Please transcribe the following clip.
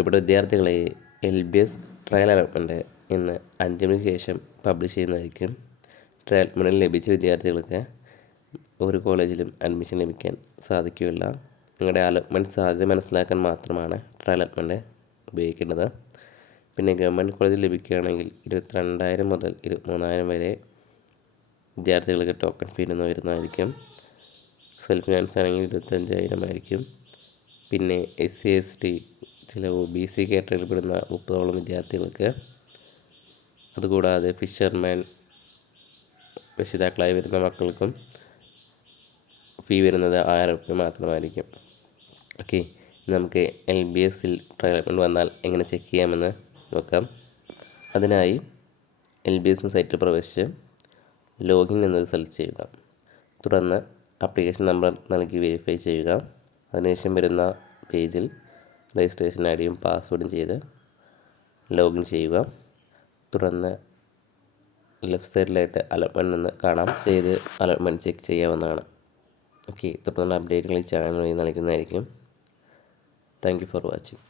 പ്രിയപ്പെട്ട വിദ്യാർത്ഥികളെ, LBS trial allotment ഇന്ന് 5 മണിക്ക് ശേഷം പബ്ലിഷ് ചെയ്യുന്നതായിരിക്കും. ട്രയൽ അലോട്ട്മെൻറ്റിൽ ലഭിച്ച വിദ്യാർത്ഥികൾക്ക് ഒരു കോളേജിലും അഡ്മിഷൻ ലഭിക്കാൻ സാധിക്കുകയില്ല. നിങ്ങളുടെ അലോട്ട്മെൻറ്റ് സാധ്യത മനസ്സിലാക്കാൻ മാത്രമാണ് ട്രയൽ അലോട്ട്മെൻറ്റ് ഉപയോഗിക്കേണ്ടത്. പിന്നെ ഗവൺമെൻറ് കോളേജിൽ ലഭിക്കുകയാണെങ്കിൽ 22,000 മുതൽ 23,000 വരെ വിദ്യാർത്ഥികൾക്ക് ടോക്കൺ ഫീ എന്ന് വരുന്നതായിരിക്കും. സെൽഫ് ഫിനാൻസ് ആണെങ്കിൽ 25,000 ആയിരിക്കും. പിന്നെ SC/ST ചില OBC കാറ്റഗറിയിൽ പെടുന്ന 30ഓളം വിദ്യാർത്ഥികൾക്ക്, അതുകൂടാതെ ഫിഷർമാൻ രക്ഷിതാക്കളായി വരുന്ന മക്കൾക്കും ഫീ വരുന്നത് 1000 രൂപ മാത്രമായിരിക്കും. ഓക്കെ, നമുക്ക് LBSൽ ട്രയൽ അലോട്ട്മെൻറ്റ് വന്നാൽ എങ്ങനെ ചെക്ക് ചെയ്യാമെന്ന് നോക്കാം. അതിനായി LBS സൈറ്റിൽ പ്രവേശിച്ച് ലോഗിൻ എന്നത് സെലക്ട് ചെയ്യുക. തുടർന്ന് ആപ്ലിക്കേഷൻ നമ്പർ നൽകി വെരിഫൈ ചെയ്യുക. അതിനുശേഷം വരുന്ന പേജിൽ രജിസ്ട്രേഷൻ ഐഡിയും പാസ്വേഡും ചെയ്ത് ലോഗിൻ ചെയ്യുക. തുടർന്ന് ലെഫ്റ്റ് സൈഡിലായിട്ട് അലോട്ട്മെൻറ്റ് എന്ന് കാണാം. ചെയ്ത് അലോട്ട്മെൻറ്റ് ചെക്ക് ചെയ്യാവുന്നതാണ്. ഓക്കെ, തുടർന്നുള്ള അപ്ഡേറ്റുകൾ ഈ ചാനൽ വഴി നൽകുന്നതായിരിക്കും. Thank you for watching.